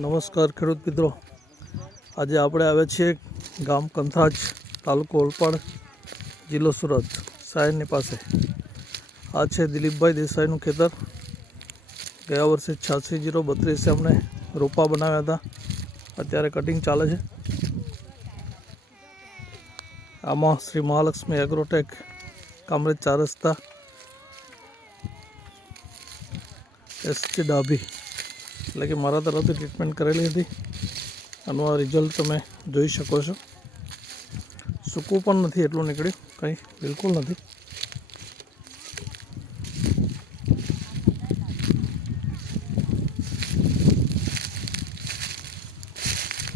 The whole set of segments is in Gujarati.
નમસ્કાર ખેડૂત મિત્રો, આજે આપણે આવ્યા છીએ ગામ કંથરાજ, તાલુકો ઓલપાડ, જિલ્લો સુરત, સાયનની પાસે. આ છે દિલીપભાઈ દેસાઈનું ખેતર. ગયા વર્ષે 86-032 એમણે રોપા બનાવ્યા હતા. અત્યારે કટિંગ ચાલે છે. આમાં શ્રી મહાલક્ષ્મી એગ્રોટેક, કામરેજ 4 રસ્તા, એસટી ડાભી, એટલે કે મારા તરફથી ટ્રીટમેન્ટ કરેલી હતી. આનું આ રિઝલ્ટ તમે જોઈ શકો છો. સૂકું પણ નથી એટલું નીકળ્યું, કંઈ બિલકુલ નથી.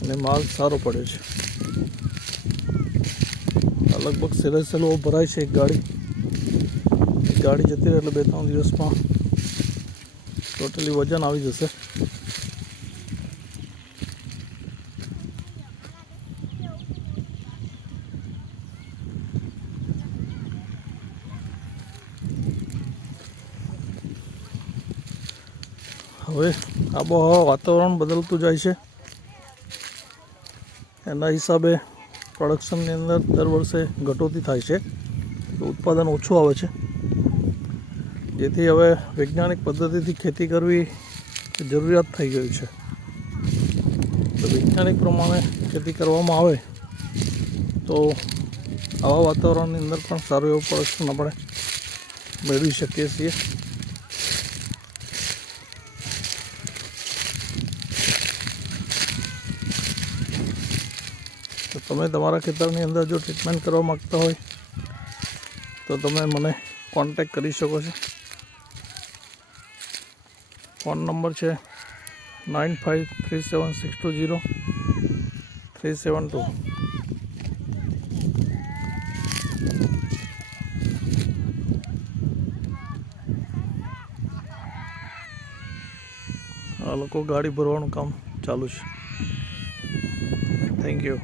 અને માલ સારો પડ્યો છે. આ લગભગ સેલો ભરાય છે. એક ગાડી જતી રહે એટલે 2-3 દિવસમાં ટોટલી વજન આવી જશે. હવે આબોહવા વાતાવરણ બદલતું જાય છે. એના હિસાબે પ્રોડક્શનની અંદર દર વર્ષે ઘટોતી થાય છે, ઉત્પાદન ઓછું આવે છે. જેથી હવે વૈજ્ઞાનિક પદ્ધતિથી ખેતી કરવી જરૂરિયાત થઈ ગઈ છે. તો વૈજ્ઞાનિક પ્રમાણે ખેતી કરવામાં આવે તો આવા વાતાવરણની અંદર પણ સારું એવું પ્રોડક્શન આપણે મેળવી શકીએ છીએ. તો તમે તમારા ખેતરની અંદર જો ટ્રીટમેન્ટ કરવા માગતા હોય તો તમે મને કોન્ટેક કરી શકો છો. ફોન નંબર છે 9537620372. આ લોકો ગાડી ભરવાનું કામ ચાલુ છે. Thank you.